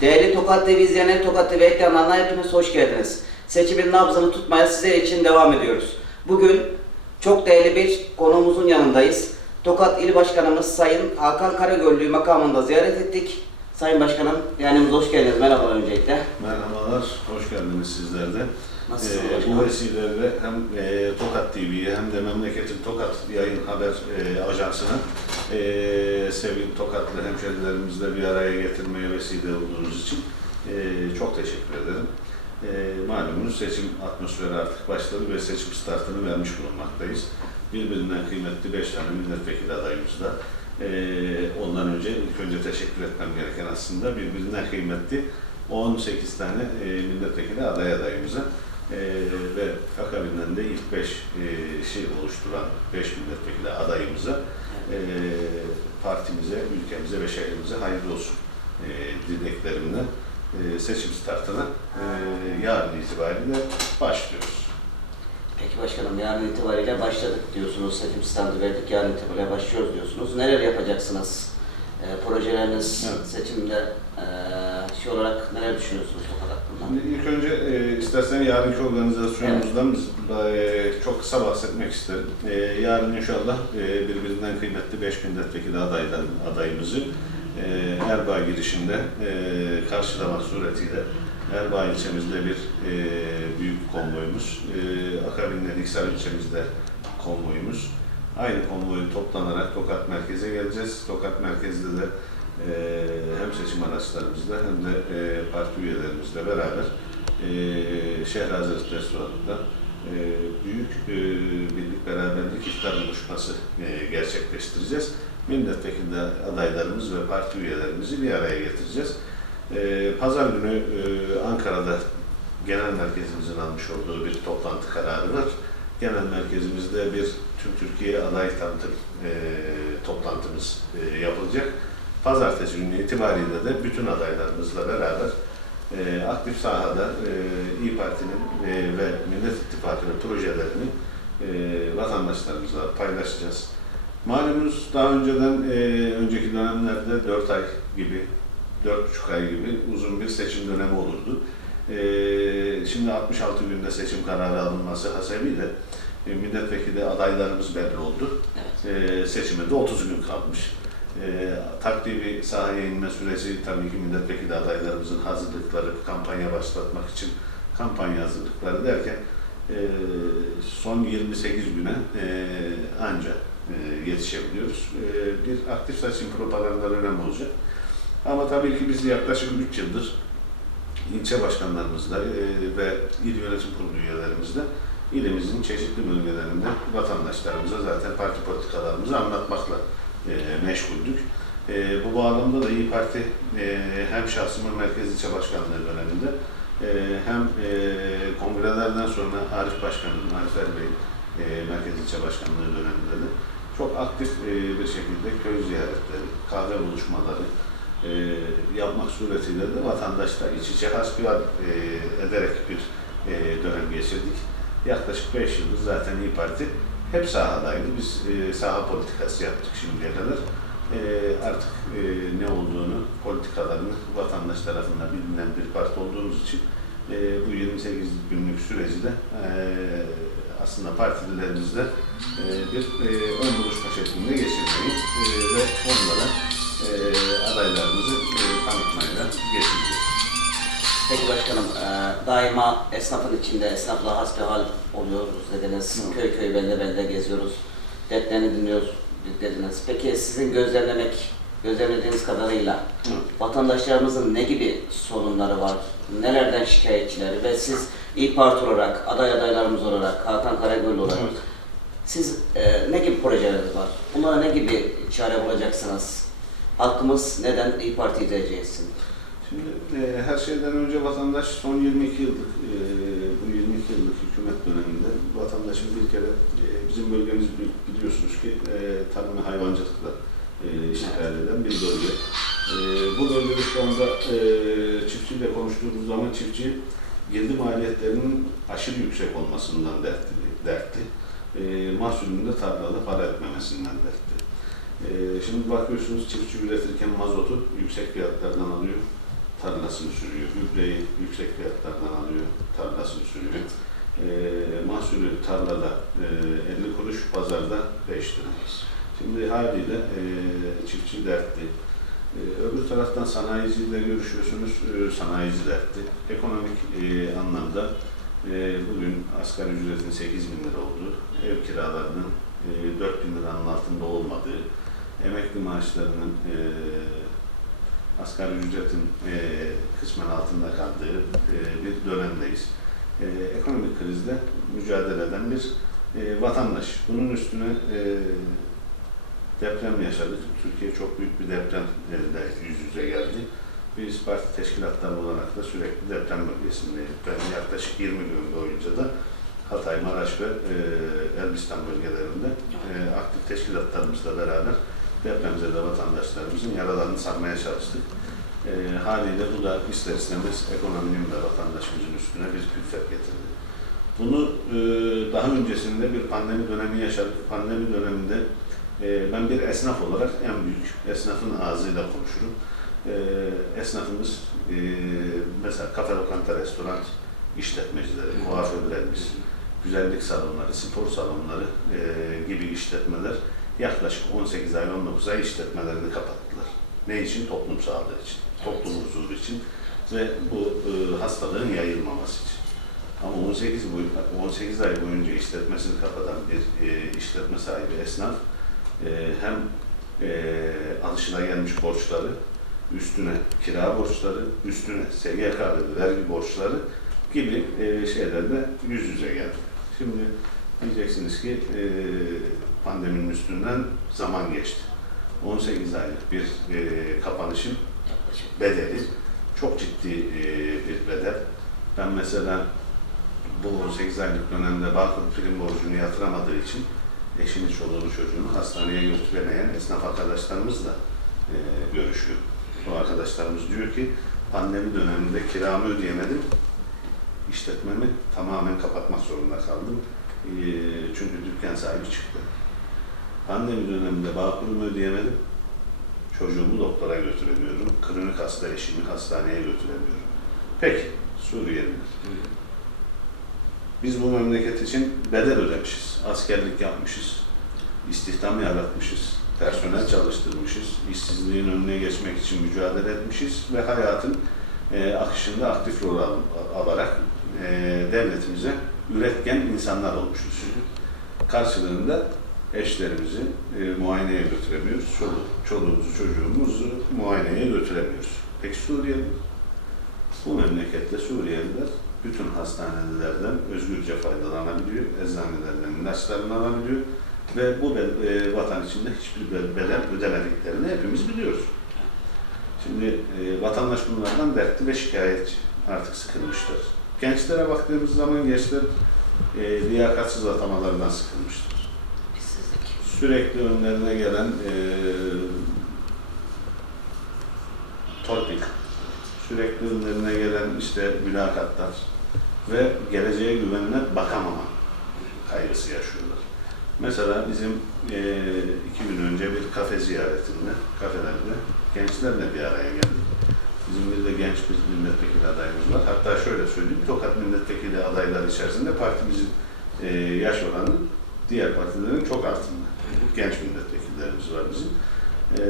Değerli Tokat TV izleyenleri, Tokat TV ekranlarına hepiniz hoş geldiniz. Seçimin nabzını tutmaya sizler için devam ediyoruz. Bugün çok değerli bir konuğumuzun yanındayız. Tokat İl Başkanımız Sayın Hakan Karagöllü'yü makamında ziyaret ettik. Sayın Başkanım, yanımıza hoş geldiniz. Merhaba öncelikle. Merhabalar, hoş geldiniz sizler de. Nasılsınız Ee, bu vesileyle hem e, Tokat TV'ye hem de memleketin Tokat Yayın Haber e, Ajansı'na e, sevgili Tokatlı hemşerilerimizle bir araya getirmeye vesile olduğunuz için e, çok teşekkür ederim. E, malumunuz seçim atmosferi artık başladı ve seçim startını vermiş bulunmaktayız. Birbirinden kıymetli beş tane milletvekili adayımız da. E, ondan önce ilk önce teşekkür etmem gereken aslında birbirinden kıymetli 18 tane e, milletvekili aday adayımıza e, ve akabinden de ilk 5 şey oluşturan 5 milletvekili adayımıza e, partimize, ülkemize ve şehrimize hayırlı olsun e, dileklerimle e, seçim startına e, yarın itibariyle başlıyoruz. Peki başkanım, yarın itibariyle başladık diyorsunuz. Seçim standı verdik, yarın itibariyle başlıyoruz diyorsunuz. Neler yapacaksınız? E, projeleriniz Evet. seçimde e, şey olarak neler düşünüyorsunuz? Şimdi ilk önce e, istersen yarınki organizasyonumuzdan e, çok kısa bahsetmek isterim. E, yarın inşallah e, birbirinden kıymetli 5 milletvekili adaydan, adayımızı e, Erbaa girişinde e, karşılamak suretiyle Erbaa ilçemizde bir e, büyük konvoyumuz, e, akabinde Niksar ilçemizde konvoyumuz. Aynı konvoyu toplanarak Tokat merkeze geleceğiz. Tokat merkezde de e, hem seçim araçlarımızla hem de e, parti üyelerimizle beraber e, Şehrazat Restoranı'nda e, büyük e, birlik beraberlik iftar buluşması e, gerçekleştireceğiz. Milletvekili adaylarımız ve parti üyelerimizi bir araya getireceğiz. E, Pazar günü e, Ankara'da genel merkezimizin almış olduğu bir toplantı kararı var. Genel merkezimizde bir tüm Türkiye aday tanıtım e, toplantımız e, yapılacak. Pazartesi günü itibariyle de bütün adaylarımızla beraber e, aktif sahada e, İyi Parti'nin e, ve Millet İttifakı'nın projelerini e, vatandaşlarımızla paylaşacağız. Malumunuz daha önceden, e, önceki dönemlerde 4 ay gibi, 4,5 ay gibi uzun bir seçim dönemi olurdu. E, şimdi 66 günde seçim kararı alınması hasebiyle e, milletvekili adaylarımız belli oldu. Evet. E, seçime de 30 gün kalmış. E, takribi sahaya inme süreci tabii ki milletvekili adaylarımızın hazırlıkları, kampanya başlatmak için kampanya hazırlıkları derken e, son 28 güne e, anca e, yetişebiliyoruz. E, bir aktif seçim propaganda dönemi olacak. Ama tabii ki biz yaklaşık 3 yıldır ilçe başkanlarımızla e, ve il yönetim kurulu üyelerimizle ilimizin çeşitli bölgelerinde vatandaşlarımıza zaten parti politikalarımızı anlatmakla e, meşguldük. E, bu bağlamda da İyi Parti e, hem şahsımın Merkez İlçe Başkanlığı döneminde e, hem e, kongrelerden sonra Arif Başkanım, Arif Er Bey e, Merkez İlçe Başkanlığı döneminde de çok aktif e, bir şekilde köy ziyaretleri, kahve buluşmaları e, yapmak suretiyle de vatandaşla iç içe hasbihal e, ederek bir e, dönem geçirdik. Yaklaşık 5 yıldır zaten İyi Parti hep sahadaydı. Biz e, saha politikası yaptık şimdiye kadar. E, artık e, ne olduğunu, politikalarını vatandaş tarafından bilinen bir parti olduğumuz için e, bu 28 günlük süreci de e, aslında partililerimizle e, bir e, ön buluşma şeklinde geçirmeyi e, ve onlara e, adaylarımızı e, tanıtmayla geçireceğiz. Peki başkanım, e, daima esnafın içinde esnafla hasbihal oluyoruz dediniz. Hı. Köy köy belde belde geziyoruz. Dertlerini dinliyoruz dediniz. Peki sizin gözlemlemek, gözlemlediğiniz kadarıyla Hı. vatandaşlarımızın ne gibi sorunları var? Nelerden şikayetçileri ve siz İYİ Parti olarak, aday adaylarımız olarak, Hakan Karagöl olarak Evet. siz e, ne gibi projeleriniz var? Bunlara ne gibi çare bulacaksınız? Halkımız neden İYİ Parti'yi tercih etsin? Şimdi e, her şeyden önce vatandaş son 22 yıllık, e, bu 22 yıllık hükümet döneminde vatandaşın bir kere e, bizim bölgemiz bili- biliyorsunuz ki e, tarım ve hayvancılıkla e, iştigal eden bir bölge. E, bu bölgede şu anda e, çiftçiyle konuştuğumuz zaman çiftçi girdi maliyetlerinin aşırı yüksek olmasından dertli. dertli. E, mahsulünde tarlada para etmemesinden dertli. E, şimdi bakıyorsunuz çiftçi üretirken mazotu yüksek fiyatlardan alıyor tarlasını sürüyor. Gübreyi yüksek fiyatlardan alıyor, tarlasını sürüyor. E, mahsulü tarlada e, 50 kuruş, pazarda 5 lira. Şimdi haliyle e, çiftçi dertli. E, öbür taraftan sanayiciyle görüşüyorsunuz, e, sanayici dertli. Ekonomik e, anlamda e, bugün asgari ücretin 8 bin lira olduğu, ev kiralarının e, 4 bin liranın altında olmadığı, emekli maaşlarının e, asgari ücretin e, kısmen altında kaldığı e, bir dönemdeyiz. E, ekonomik krizle mücadele eden bir e, vatandaş. Bunun üstüne e, deprem yaşadık. Türkiye çok büyük bir depremle yüz yüze geldi. Biz parti teşkilatları olarak da sürekli deprem bölgesindeyiz. Ben yaklaşık 20 gün boyunca da Hatay, Maraş ve e, Elbistan bölgelerinde e, aktif teşkilatlarımızla beraber depremzede vatandaşlarımızın yaralarını sarmaya çalıştık. E, haliyle bu da ister istemez ekonominin ve vatandaşımızın üstüne bir külfet getirdi. Bunu e, daha öncesinde bir pandemi dönemi yaşadık. Pandemi döneminde e, ben bir esnaf olarak en büyük esnafın ağzıyla konuşurum. E, esnafımız e, mesela kafe, lokanta, restoran işletmecileri, kuaförlerimiz, güzellik salonları, spor salonları e, gibi işletmeler yaklaşık 18 ay, 19 ay işletmelerini kapattılar. Ne için? Toplum sağlığı için, toplum huzuru için ve bu e, hastalığın yayılmaması için. Ama 18, boy, 18 ay boyunca işletmesini kapatan bir e, işletme sahibi esnaf e, hem e, alışılagelmiş borçları, üstüne kira borçları, üstüne SGK ve vergi borçları gibi e, şeylerle yüz yüze geldi. Şimdi diyeceksiniz ki e, pandeminin üstünden zaman geçti. 18 aylık bir e, kapanışın bedeli çok ciddi e, bir bedel. Ben mesela bu 18 aylık dönemde Bağkur prim borcunu yatıramadığı için eşini, çoluğunu, çocuğunu hastaneye götüremeyen esnaf arkadaşlarımızla e, görüşüyorum. O arkadaşlarımız diyor ki pandemi döneminde kiramı ödeyemedim, işletmemi tamamen kapatmak zorunda kaldım. E, çünkü dükkan sahibi çıktı. Pandemi döneminde Bağkur'umu ödeyemedim, çocuğumu doktora götüremiyorum, kronik hasta eşimi hastaneye götüremiyorum. Peki, Suriyeliler. Biz bu memleket için bedel ödemişiz, askerlik yapmışız, istihdam yaratmışız, personel çalıştırmışız, işsizliğin önüne geçmek için mücadele etmişiz ve hayatın e, akışında aktif rol al- alarak e, devletimize üretken insanlar olmuşuz. Karşılığında eşlerimizi e, muayeneye götüremiyoruz, çoluk, çoluğumuzu, çocuğumuzu muayeneye götüremiyoruz. Peki Suriyeli? Bu memlekette Suriyeliler bütün hastanelerden özgürce faydalanabiliyor, eczanelerden ilaçlarını alabiliyor ve bu e, vatan içinde hiçbir be- bedel ödemediklerini hepimiz biliyoruz. Şimdi e, vatandaş bunlardan dertli ve şikayetçi. Artık sıkılmışlar. Gençlere baktığımız zaman gençler e, liyakatsiz atamalardan sıkılmışlar. Sürekli önlerine gelen e, torpil, sürekli önlerine gelen işte mülakatlar ve geleceğe güvenine bakamama kaygısı yaşıyorlar. Mesela bizim e, iki gün önce bir kafe ziyaretinde, kafelerde gençlerle bir araya geldik. Bizim bir de genç bir milletvekili adayımız var. Hatta şöyle söyleyeyim, Tokat milletvekili adayları içerisinde partimizin e, yaş oranı diğer partilerin çok altında. Genç milletvekillerimiz var bizim. E,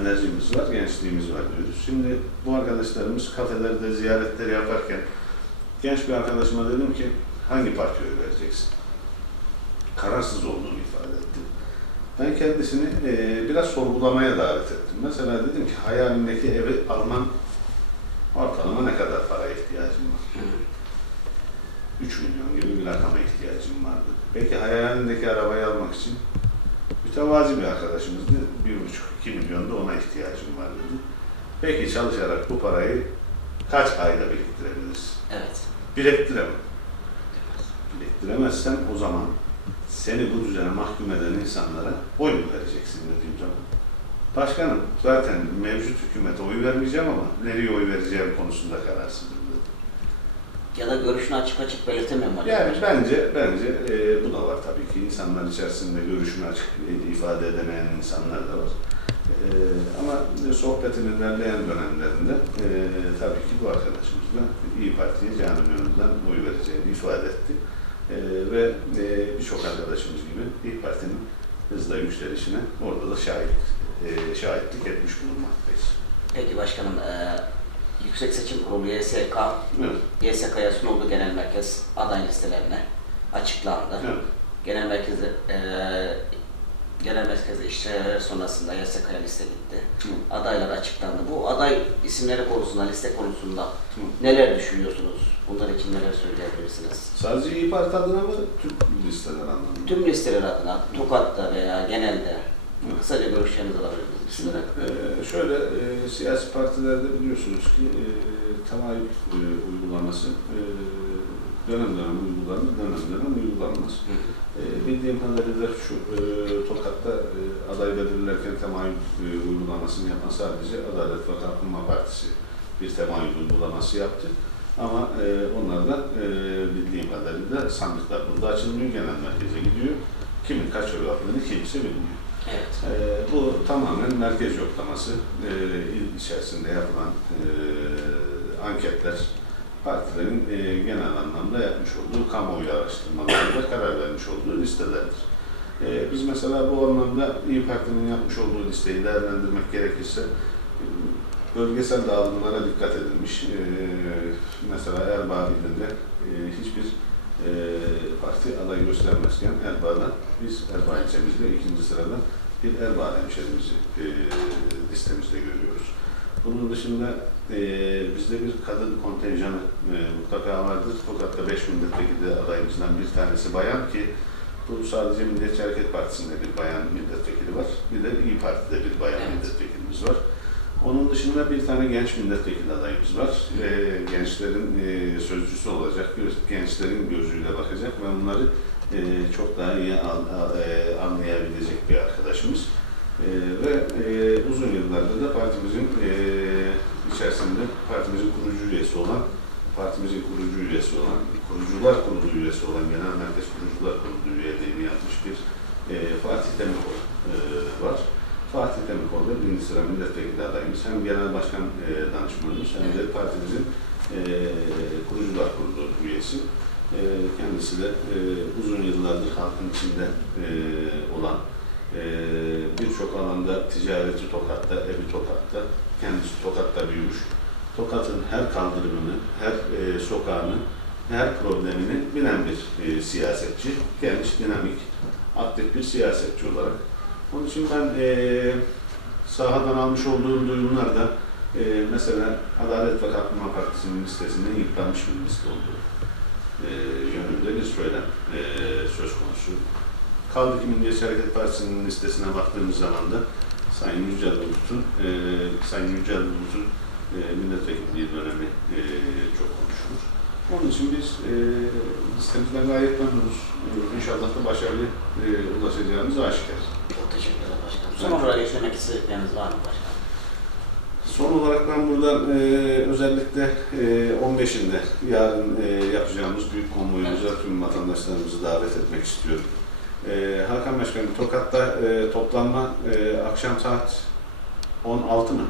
enerjimiz var, gençliğimiz var diyoruz. Şimdi bu arkadaşlarımız kafelerde ziyaretleri yaparken genç bir arkadaşıma dedim ki hangi partiye vereceksin? Kararsız olduğunu ifade etti. Ben kendisini e, biraz sorgulamaya davet ettim. Mesela dedim ki hayalindeki evi alman ortalama ne kadar para? 3 milyon gibi bir rakama ihtiyacım vardı. Peki hayalindeki arabayı almak için mütevazi bir arkadaşımızdı. 1,5-2 milyon da ona ihtiyacım var dedi. Peki çalışarak bu parayı kaç ayda biriktirebiliriz? Evet. Biriktiremem. Biriktiremezsen o zaman seni bu düzene mahkum eden insanlara oy mu vereceksin dediğim zaman. Başkanım zaten mevcut hükümete oy vermeyeceğim ama nereye oy vereceğim konusunda kararsızım. Ya da görüşünü açık açık acaba? Yani bence bence e, bu da var tabii ki insanlar içerisinde görüşünü açık ifade edemeyen insanlar da var. E, ama sohbetin ilerleyen dönemlerinde e, tabii ki bu arkadaşımız da İyi Parti'ye canı gönülden oy vereceğini ifade etti. E, ve e, birçok arkadaşımız gibi İyi Parti'nin hızla yükselişine orada da şahit, e, şahitlik etmiş bulunmaktayız. Peki başkanım, e, Yüksek Seçim Kurulu YSK, Evet, YSK'ya sunuldu genel merkez aday listelerine açıklandı. evet. Genel merkezi e, genel merkezi işçiler sonrasında YSK'ya liste gitti. Hı. Adaylar açıklandı. Bu aday isimleri konusunda, liste konusunda Hı. neler düşünüyorsunuz? Bunlar için neler söyleyebilirsiniz? Sadece İyi Parti adına mı, tüm listeler anlamında? Tüm listeler adına, Tokat'ta veya genelde. Kısaca görüşlerinizi alabilir miyiz? Şimdi e, şöyle e, siyasi partilerde biliyorsunuz ki e, tamayüp e, uygulaması e, dönem dönem uygulanır, dönem dönem uygulanmaz. E, bildiğim kadarıyla şu e, Tokat'ta e, aday belirlerken temayül e, uygulamasını yapan sadece Adalet ve Kalkınma Partisi bir temayül uygulaması yaptı. Ama e, onlar da e, bildiğim kadarıyla sandıklar burada açılmıyor, genel merkeze gidiyor. Kimin kaç oy aldığını kimse bilmiyor. Evet. Ee, bu tamamen merkez yoklaması, e, il içerisinde yapılan e, anketler, partilerin genel anlamda yapmış olduğu kamuoyu araştırmalarında karar vermiş olduğu listelerdir. Biz mesela bu anlamda İyi Parti'nin yapmış olduğu listeyi değerlendirmek gerekirse bölgesel dağılımlara dikkat edilmiş. Mesela Erbaa ilinde hiçbir e, parti aday göstermezken Erbaa'da biz Erbaa ilçemizde ikinci sırada bir Erbaa hemşerimizi e, listemizde görüyoruz. Bunun dışında e, bizde bir kadın kontenjanı e, mutlaka vardır. Tokat'ta 5 milletvekili adayımızdan bir tanesi bayan ki bu sadece Milliyetçi Hareket Partisi'nde bir bayan milletvekili var. Bir de İyi Parti'de bir bayan Evet. milletvekilimiz var. Onun dışında bir tane genç milletvekili adayımız var. E, gençlerin e, sözcüsü olacak, gençlerin gözüyle bakacak ve onları e, çok daha iyi an- a- e, anlayabilecek bir arkadaşımız. E, ve e, uzun yıllardır da partimizin e, içerisinde partimizin kurucu üyesi olan, partimizin kurucu üyesi olan, kurucular kurulu üyesi olan, genel merkez kurucular kurulu üyeliğini yapmış bir e, Fatih Demirkol e, var. Fatih Demirkol da birinci sıra milletvekili adayımız. Hem genel başkan e, danışmanımız hem de partimizin e, kurucular kurulu üyesi. E, kendisi de e, uzun yıllardır halkın içinde e, olan, e, birçok alanda ticareti Tokat'ta, evi Tokat'ta, kendisi Tokat'ta büyümüş. Tokat'ın her kaldırımını, her e, sokağını, her problemini bilen bir e, siyasetçi, genç, dinamik, aktif bir siyasetçi olarak. Onun için ben e, sahadan almış olduğum duyumlarda e, mesela Adalet ve Kalkınma Partisi'nin listesinin yıpranmış bir liste olduğu e, yönünde bir e, söz konusu. Kaldı ki Milliyetçi Hareket Partisi'nin listesine baktığımız zaman da Sayın Yücel Bulut'un e, Sayın Yücel Bulut'un e, milletvekilliği dönemi e, çok konuşulur. Onun için biz e, listemizden gayet memnunuz. E, İnşallah da başarılı e, ulaşacağımız aşikar. Çok teşekkür ederim başkanım. Son olarak eklemek istedikleriniz var mı başkanım? Son olarak ben buradan e, özellikle e, 15'inde yarın e, yapacağımız büyük konvoyumuza tüm vatandaşlarımızı davet etmek istiyorum. E, Hakan Başkanım, Tokat'ta e, toplanma e, akşam saat 16 mı?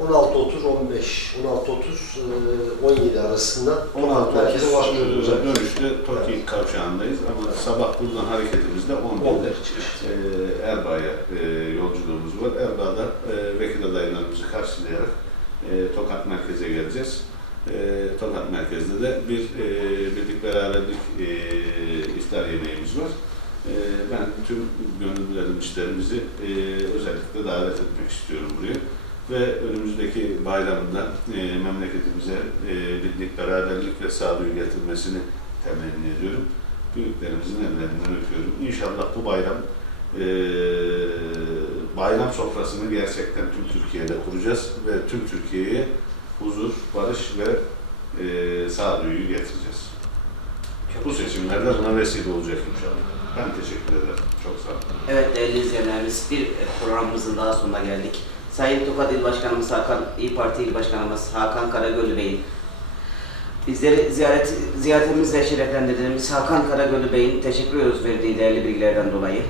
16.30 15, 16.30 e, 17 arasında 16 merkeze başlıyoruz. dönüşte Toki kavşağındayız ama sabah buradan hareketimizde 11'de 11 çıkış. e, Erbaa'ya e, yolculuğumuz var. Erbaa'da e, vekil adaylarımızı karşılayarak e, Tokat merkeze geleceğiz. E, Tokat merkezde de bir e, birlik beraberlik e, iftar yemeğimiz var. E, ben tüm gönüllülerim, işlerimizi e, özellikle davet etmek istiyorum buraya. Ve önümüzdeki bayramda e, memleketimize e, birlik, beraberlik ve sağduyu getirmesini temenni ediyorum. Büyüklerimizin ellerinden öpüyorum. İnşallah bu bayram e, bayram sofrasını gerçekten tüm Türkiye'de kuracağız ve tüm Türkiye'ye huzur, barış ve e, sağduyu getireceğiz. Bu seçimlerde buna vesile olacak inşallah. Ben teşekkür ederim. Çok sağ olun. Evet değerli izleyenlerimiz bir programımızın daha sonuna geldik. Sayın Tokat İl Başkanımız Hakan, İyi Parti İl Başkanımız Hakan Karagöllü Bey'in bizleri ziyaret, ziyaretimizle şereflendirdiğimiz Hakan Karagöllü Bey'in teşekkür ediyoruz verdiği değerli bilgilerden dolayı.